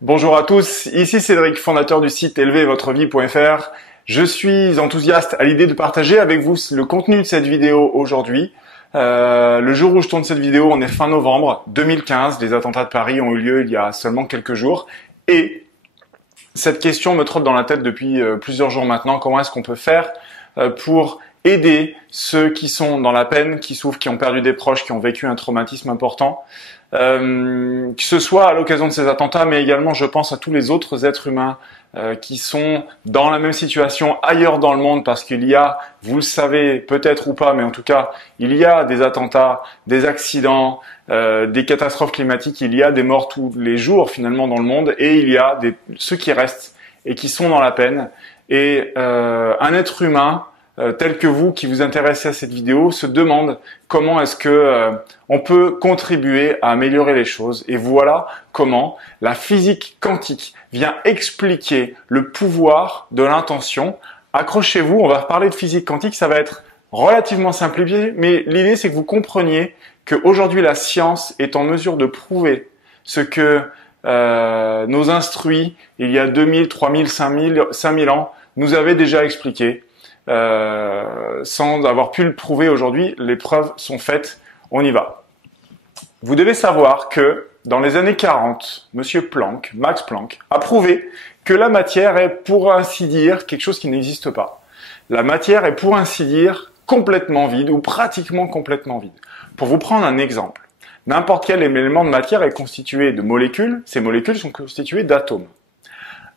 Bonjour à tous, ici Cédric, fondateur du site élevervotrevie.fr. Je suis enthousiaste à l'idée de partager avec vous le contenu de cette vidéo aujourd'hui. Le jour où je tourne cette vidéo, on est fin novembre 2015. Les attentats de Paris ont eu lieu il y a seulement quelques jours. Et cette question me trotte dans la tête depuis plusieurs jours maintenant. Comment est-ce qu'on peut faire pour aider ceux qui sont dans la peine, qui souffrent, qui ont perdu des proches, qui ont vécu un traumatisme important, que ce soit à l'occasion de ces attentats, mais également je pense à tous les autres êtres humains qui sont dans la même situation ailleurs dans le monde, parce qu'il y a, vous le savez peut-être ou pas, mais en tout cas, il y a des attentats, des accidents, des catastrophes climatiques, il y a des morts tous les jours finalement dans le monde, et il y a ceux qui restent et qui sont dans la peine. Et un être humain tel que vous qui vous intéressez à cette vidéo se demande comment est-ce que on peut contribuer à améliorer les choses. Et voilà comment la physique quantique vient expliquer le pouvoir de l'intention. Accrochez-vous, on va parler de physique quantique, ça va être relativement simplifié, mais l'idée c'est que vous compreniez qu'aujourd'hui la science est en mesure de prouver ce que nos instruits, il y a 2000, 3000, 5000 ans, nous avaient déjà expliqué. Sans avoir pu le prouver aujourd'hui, les preuves sont faites, on y va. Vous devez savoir que dans les années 40, Monsieur Planck, Max Planck, a prouvé que la matière est pour ainsi dire quelque chose qui n'existe pas. La matière est pour ainsi dire complètement vide ou pratiquement complètement vide. Pour vous prendre un exemple, n'importe quel élément de matière est constitué de molécules, ces molécules sont constituées d'atomes.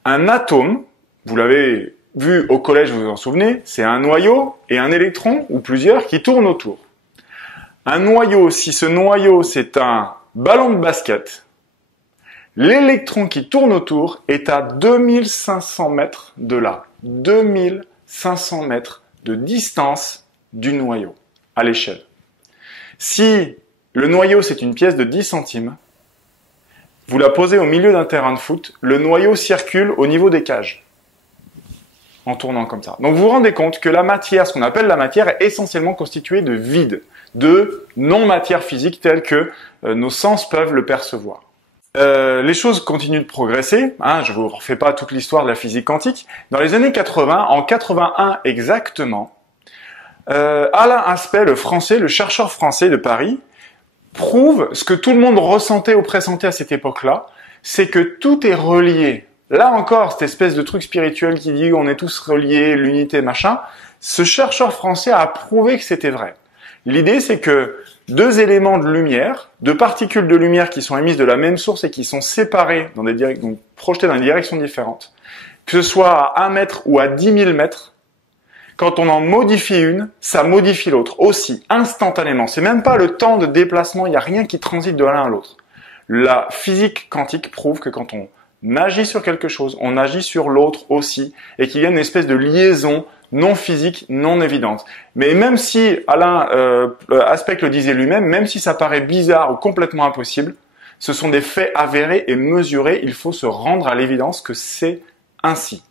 Un atome, vous l'avez vu au collège, vous vous en souvenez, c'est un noyau et un électron, ou plusieurs, qui tournent autour. Un noyau, si ce noyau c'est un ballon de basket, l'électron qui tourne autour est à 2500 mètres de là. 2500 mètres de distance du noyau, à l'échelle. Si le noyau c'est une pièce de 10 centimes, vous la posez au milieu d'un terrain de foot, le noyau circule au niveau des cages, en tournant comme ça. Donc vous vous rendez compte que la matière, ce qu'on appelle la matière, est essentiellement constituée de vide, de non-matière physique telle que nos sens peuvent le percevoir. Les choses continuent de progresser, je ne vous refais pas toute l'histoire de la physique quantique. Dans les années 80, en 81 exactement, Alain Aspect, le chercheur français de Paris, prouve ce que tout le monde ressentait ou pressentait à cette époque-là, c'est que tout est relié. Là encore, cette espèce de truc spirituel qui dit on est tous reliés, l'unité, machin, ce chercheur français a prouvé que c'était vrai. L'idée, c'est que deux éléments de lumière, deux particules de lumière qui sont émises de la même source et qui sont séparées, donc projetées dans des directions différentes, que ce soit à 1 mètre ou à 10 000 mètres, quand on en modifie une, ça modifie l'autre aussi, instantanément. C'est même pas le temps de déplacement, il n'y a rien qui transite de l'un à l'autre. La physique quantique prouve que quand on agit sur quelque chose, on agit sur l'autre aussi, et qu'il y a une espèce de liaison non physique, non évidente. Mais même si Alain Aspect le disait lui-même, même si ça paraît bizarre ou complètement impossible, ce sont des faits avérés et mesurés, il faut se rendre à l'évidence que c'est ainsi.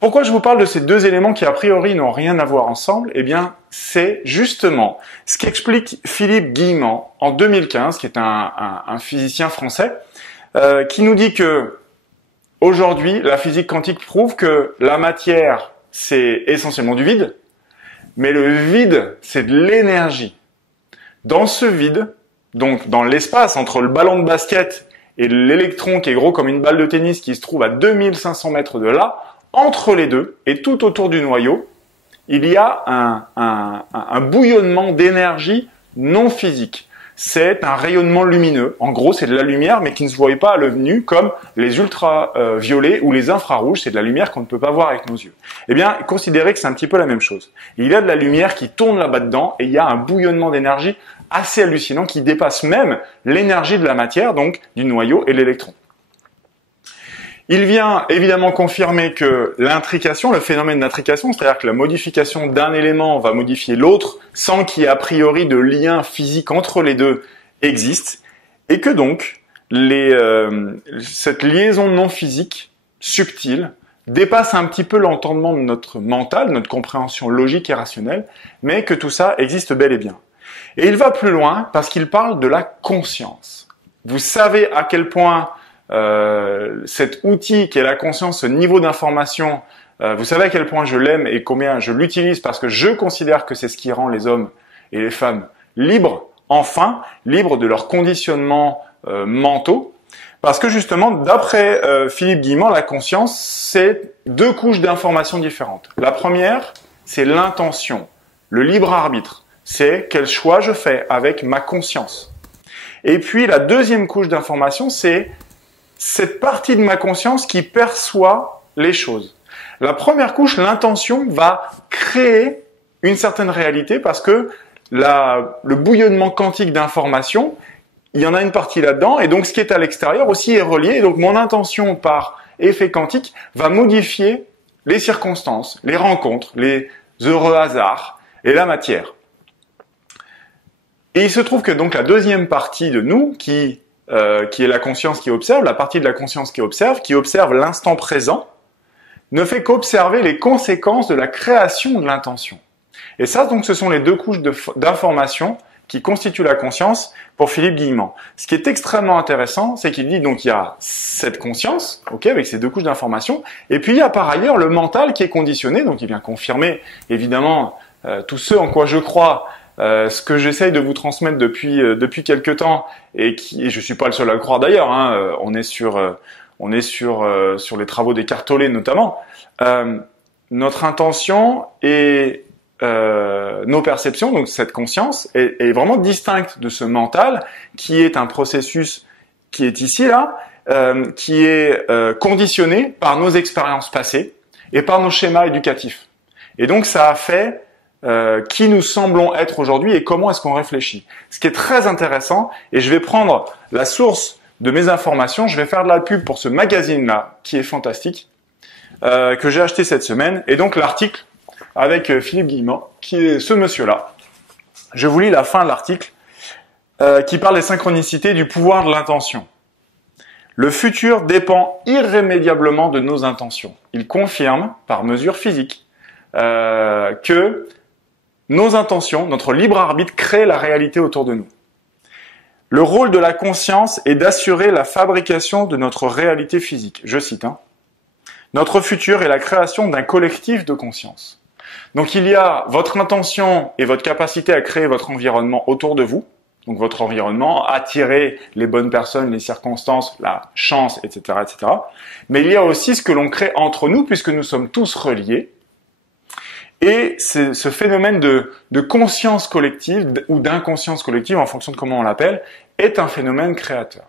Pourquoi je vous parle de ces deux éléments qui a priori n'ont rien à voir ensemble? Eh bien, c'est justement ce qu'explique Philippe Guillemant en 2015, qui est un physicien français, qui nous dit que aujourd'hui, la physique quantique prouve que la matière, c'est essentiellement du vide, mais le vide, c'est de l'énergie. Dans ce vide, donc dans l'espace entre le ballon de basket et l'électron qui est gros comme une balle de tennis qui se trouve à 2500 mètres de là, entre les deux et tout autour du noyau, il y a un bouillonnement d'énergie non physique. C'est un rayonnement lumineux. En gros, c'est de la lumière, mais qui ne se voit pas à l'œil nu, comme les ultraviolets ou les infrarouges. C'est de la lumière qu'on ne peut pas voir avec nos yeux. Eh bien, considérez que c'est un petit peu la même chose. Il y a de la lumière qui tourne là-bas dedans, et il y a un bouillonnement d'énergie assez hallucinant qui dépasse même l'énergie de la matière, donc du noyau et de l'électron. Il vient évidemment confirmer que l'intrication, le phénomène d'intrication, c'est-à-dire que la modification d'un élément va modifier l'autre sans qu'il y ait a priori de lien physique entre les deux existe, et que donc cette liaison non physique subtile dépasse un petit peu l'entendement de notre mental, notre compréhension logique et rationnelle, mais que tout ça existe bel et bien. Et il va plus loin parce qu'il parle de la conscience. Vous savez à quel point cet outil qui est la conscience, ce niveau d'information, vous savez à quel point je l'aime et combien je l'utilise parce que je considère que c'est ce qui rend les hommes et les femmes libres, enfin, libres de leurs conditionnements mentaux. Parce que justement, d'après Philippe Guillemont, la conscience, c'est deux couches d'informations différentes. La première, c'est l'intention, le libre arbitre. C'est quel choix je fais avec ma conscience. Et puis la deuxième couche d'information, c'est cette partie de ma conscience qui perçoit les choses. La première couche, l'intention, va créer une certaine réalité parce que le bouillonnement quantique d'informations, il y en a une partie là-dedans, et donc ce qui est à l'extérieur aussi est relié, et donc mon intention par effet quantique va modifier les circonstances, les rencontres, les heureux hasards et la matière. Et il se trouve que donc la deuxième partie de nous, qui est la conscience qui observe, la partie de la conscience qui observe l'instant présent, ne fait qu'observer les conséquences de la création de l'intention. Et ça, donc, ce sont les deux couches d'informations qui constituent la conscience pour Philippe Guillemont. Ce qui est extrêmement intéressant, c'est qu'il dit donc il y a cette conscience, ok, avec ces deux couches d'informations, et puis il y a par ailleurs le mental qui est conditionné, donc il vient confirmer évidemment tout ce en quoi je crois, ce que j'essaye de vous transmettre depuis quelque temps, et je suis pas le seul à le croire d'ailleurs, hein, on est sur les travaux d'Eckhart Tolle notamment. Notre intention et nos perceptions, donc cette conscience, est vraiment distincte de ce mental qui est un processus qui est ici là, qui est conditionné par nos expériences passées et par nos schémas éducatifs. Et donc ça a fait qui nous semblons être aujourd'hui et comment est-ce qu'on réfléchit. Ce qui est très intéressant, et je vais prendre la source de mes informations, je vais faire de la pub pour ce magazine-là, qui est fantastique, que j'ai acheté cette semaine, et donc l'article avec Philippe Guillemont, qui est ce monsieur-là. Je vous lis la fin de l'article, qui parle des synchronicités du pouvoir de l'intention. Le futur dépend irrémédiablement de nos intentions. Il confirme, par mesure physique, que nos intentions, notre libre arbitre, crée la réalité autour de nous. Le rôle de la conscience est d'assurer la fabrication de notre réalité physique. Je cite, hein. Notre futur est la création d'un collectif de conscience. Donc il y a votre intention et votre capacité à créer votre environnement autour de vous. Donc votre environnement, attirer les bonnes personnes, les circonstances, la chance, etc., etc. Mais il y a aussi ce que l'on crée entre nous, puisque nous sommes tous reliés. Et ce phénomène de conscience collective ou d'inconscience collective, en fonction de comment on l'appelle, est un phénomène créateur.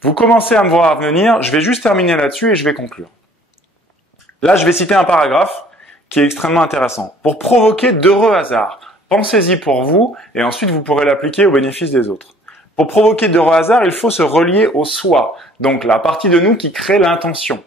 Vous commencez à me voir venir, je vais juste terminer là-dessus et je vais conclure. Là, je vais citer un paragraphe qui est extrêmement intéressant. Pour provoquer d'heureux hasards, pensez-y pour vous et ensuite vous pourrez l'appliquer au bénéfice des autres. Pour provoquer d'heureux hasards, il faut se relier au soi, donc la partie de nous qui crée l'intention.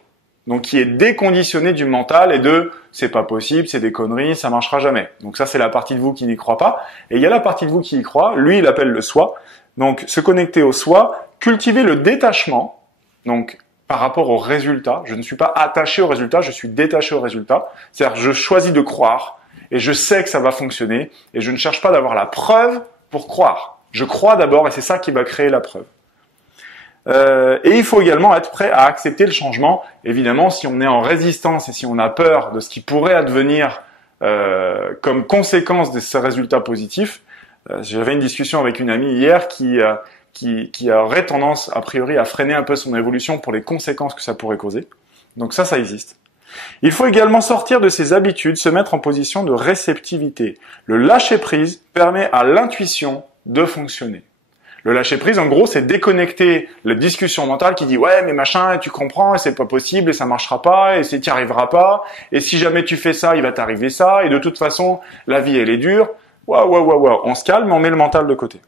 Donc qui est déconditionnée du mental et de c'est pas possible, c'est des conneries, ça marchera jamais. Donc ça c'est la partie de vous qui n'y croit pas. Et il y a la partie de vous qui y croit, lui il appelle le soi. Donc se connecter au soi, cultiver le détachement, donc par rapport au résultat. Je ne suis pas attaché au résultat, je suis détaché au résultat. C'est-à-dire je choisis de croire et je sais que ça va fonctionner et je ne cherche pas d'avoir la preuve pour croire. Je crois d'abord et c'est ça qui va créer la preuve. Et il faut également être prêt à accepter le changement. Évidemment, si on est en résistance et si on a peur de ce qui pourrait advenir comme conséquence de ces résultats positifs, j'avais une discussion avec une amie hier qui aurait tendance, a priori, à freiner un peu son évolution pour les conséquences que ça pourrait causer. Donc ça existe. Il faut également sortir de ses habitudes, se mettre en position de réceptivité. Le lâcher-prise permet à l'intuition de fonctionner. Le lâcher-prise, en gros, c'est déconnecter la discussion mentale qui dit « Ouais, mais machin, et tu comprends, et c'est pas possible, et ça marchera pas, et t'y arriveras pas, et si jamais tu fais ça, il va t'arriver ça, et de toute façon, la vie, elle est dure. » Waouh. On se calme, on met le mental de côté.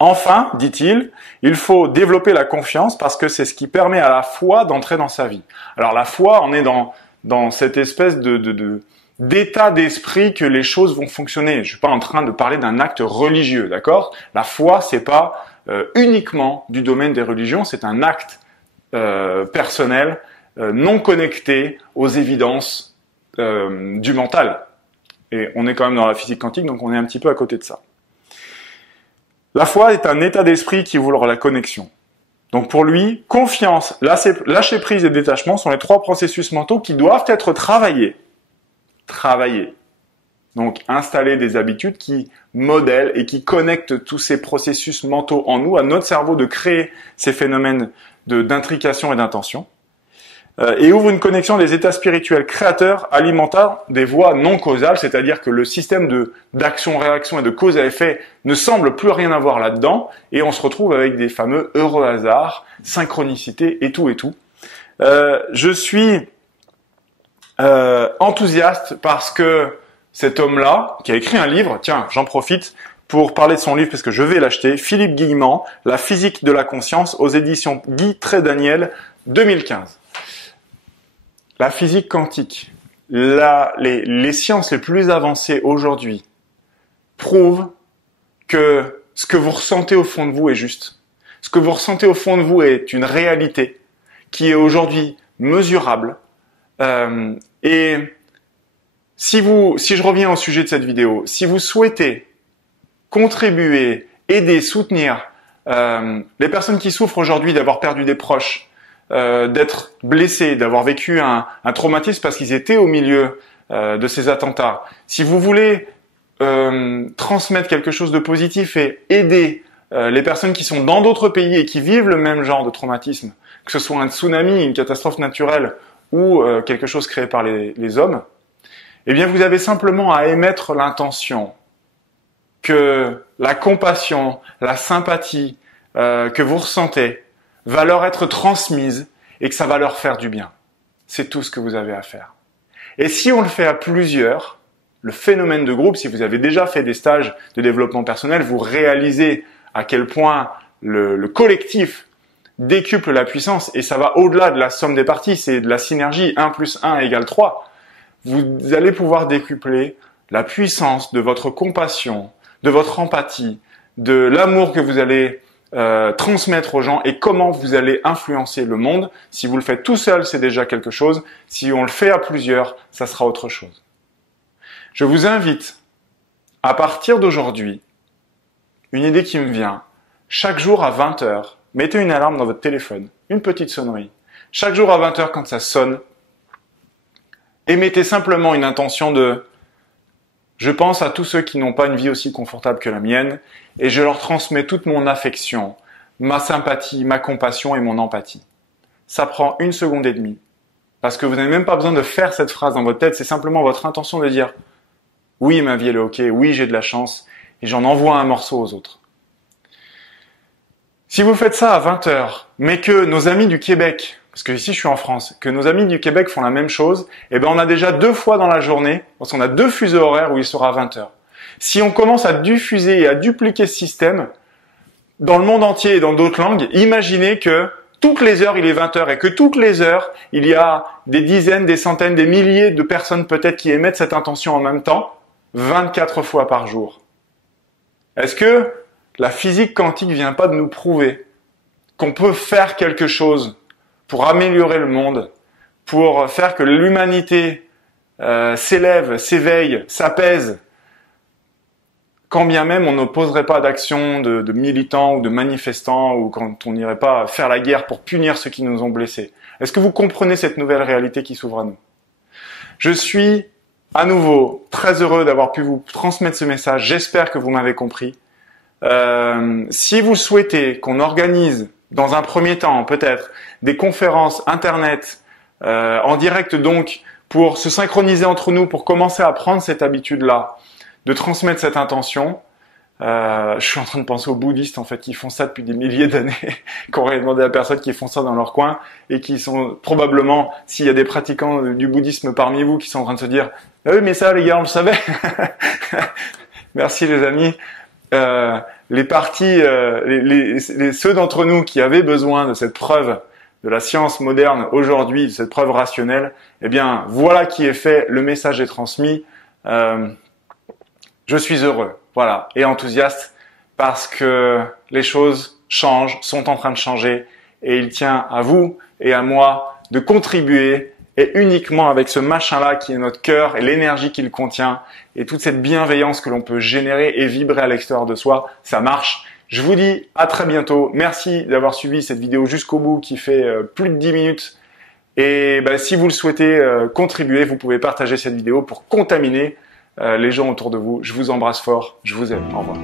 Enfin, dit-il, il faut développer la confiance parce que c'est ce qui permet à la foi d'entrer dans sa vie. Alors la foi, on est dans cette espèce d'état d'esprit que les choses vont fonctionner. Je suis pas en train de parler d'un acte religieux, d'accord? La foi, c'est pas uniquement du domaine des religions, c'est un acte personnel, non connecté aux évidences du mental. Et on est quand même dans la physique quantique, donc on est un petit peu à côté de ça. La foi est un état d'esprit qui ouvre la connexion. Donc pour lui, confiance, lâcher prise et détachement sont les 3 processus mentaux qui doivent être travaillés. Travaillés. Donc installer des habitudes qui modèlent et qui connectent tous ces processus mentaux en nous, à notre cerveau, de créer ces phénomènes d'intrication et d'intention. Et ouvre une connexion des états spirituels créateurs alimentant des voies non causales, c'est-à-dire que le système d'action-réaction et de cause à effet ne semble plus rien avoir là-dedans, et on se retrouve avec des fameux heureux hasards, synchronicité et tout et tout. Je suis enthousiaste parce que cet homme-là, qui a écrit un livre, tiens, j'en profite pour parler de son livre parce que je vais l'acheter, Philippe Guillemant, La physique de la conscience, aux éditions Guy Trédaniel, 2015. La physique quantique, les sciences les plus avancées aujourd'hui prouvent que ce que vous ressentez au fond de vous est juste. Ce que vous ressentez au fond de vous est une réalité qui est aujourd'hui mesurable. Et si je reviens au sujet de cette vidéo, si vous souhaitez contribuer, aider, soutenir les personnes qui souffrent aujourd'hui d'avoir perdu des proches, d'être blessés, d'avoir vécu un traumatisme parce qu'ils étaient au milieu de ces attentats. Si vous voulez transmettre quelque chose de positif et aider les personnes qui sont dans d'autres pays et qui vivent le même genre de traumatisme, que ce soit un tsunami, une catastrophe naturelle ou quelque chose créé par les hommes, eh bien vous avez simplement à émettre l'intention que la compassion, la sympathie que vous ressentez va leur être transmise et que ça va leur faire du bien. C'est tout ce que vous avez à faire. Et si on le fait à plusieurs, le phénomène de groupe, si vous avez déjà fait des stages de développement personnel, vous réalisez à quel point le collectif décuple la puissance et ça va au-delà de la somme des parties, c'est de la synergie, 1 plus 1 égale 3. Vous allez pouvoir décupler la puissance de votre compassion, de votre empathie, de l'amour que vous allez transmettre aux gens et comment vous allez influencer le monde. Si vous le faites tout seul, c'est déjà quelque chose. Si on le fait à plusieurs, ça sera autre chose. Je vous invite, à partir d'aujourd'hui, une idée qui me vient, chaque jour à 20 heures, mettez une alarme dans votre téléphone, une petite sonnerie. Chaque jour à 20 heures, quand ça sonne, émettez simplement une intention de « Je pense à tous ceux qui n'ont pas une vie aussi confortable que la mienne et je leur transmets toute mon affection, ma sympathie, ma compassion et mon empathie. » Ça prend 1 seconde et demie. Parce que vous n'avez même pas besoin de faire cette phrase dans votre tête, c'est simplement votre intention de dire « Oui, ma vie elle est ok, oui, j'ai de la chance et j'en envoie un morceau aux autres. » Si vous faites ça à 20 heures, mais que nos amis du Québec, parce que ici je suis en France, que nos amis du Québec font la même chose, eh ben on a déjà 2 fois dans la journée, parce qu'on a 2 fuseaux horaires où il sera à 20 heures. Si on commence à diffuser et à dupliquer ce système dans le monde entier et dans d'autres langues, imaginez que toutes les heures il est 20 heures et que toutes les heures il y a des dizaines, des centaines, des milliers de personnes peut-être qui émettent cette intention en même temps, 24 fois par jour. Est-ce que la physique quantique vient pas de nous prouver qu'on peut faire quelque chose pour améliorer le monde, pour faire que l'humanité s'élève, s'éveille, s'apaise, quand bien même on n'opposerait pas d'action de militants ou de manifestants ou quand on n'irait pas faire la guerre pour punir ceux qui nous ont blessés. Est-ce que vous comprenez cette nouvelle réalité qui s'ouvre à nous? Je suis à nouveau très heureux d'avoir pu vous transmettre ce message. J'espère que vous m'avez compris. Si vous souhaitez qu'on organise dans un premier temps peut-être des conférences internet en direct donc pour se synchroniser entre nous, pour commencer à prendre cette habitude-là, de transmettre cette intention. Je suis en train de penser aux bouddhistes en fait qui font ça depuis des milliers d'années, qu'on aurait demandé à personne qui font ça dans leur coin et qui sont probablement, s'il y a des pratiquants du bouddhisme parmi vous qui sont en train de se dire ah oui mais ça les gars on le savait. Merci les amis. Les partis, ceux d'entre nous qui avaient besoin de cette preuve de la science moderne aujourd'hui, de cette preuve rationnelle, eh bien voilà qui est fait, le message est transmis. Je suis heureux, voilà, et enthousiaste parce que les choses changent, sont en train de changer et il tient à vous et à moi de contribuer et uniquement avec ce machin-là qui est notre cœur et l'énergie qu'il contient et toute cette bienveillance que l'on peut générer et vibrer à l'extérieur de soi, ça marche Je vous dis à très bientôt. Merci d'avoir suivi cette vidéo jusqu'au bout qui fait plus de 10 minutes. Et si vous le souhaitez contribuer, vous pouvez partager cette vidéo pour contaminer les gens autour de vous. Je vous embrasse fort. Je vous aime. Au revoir.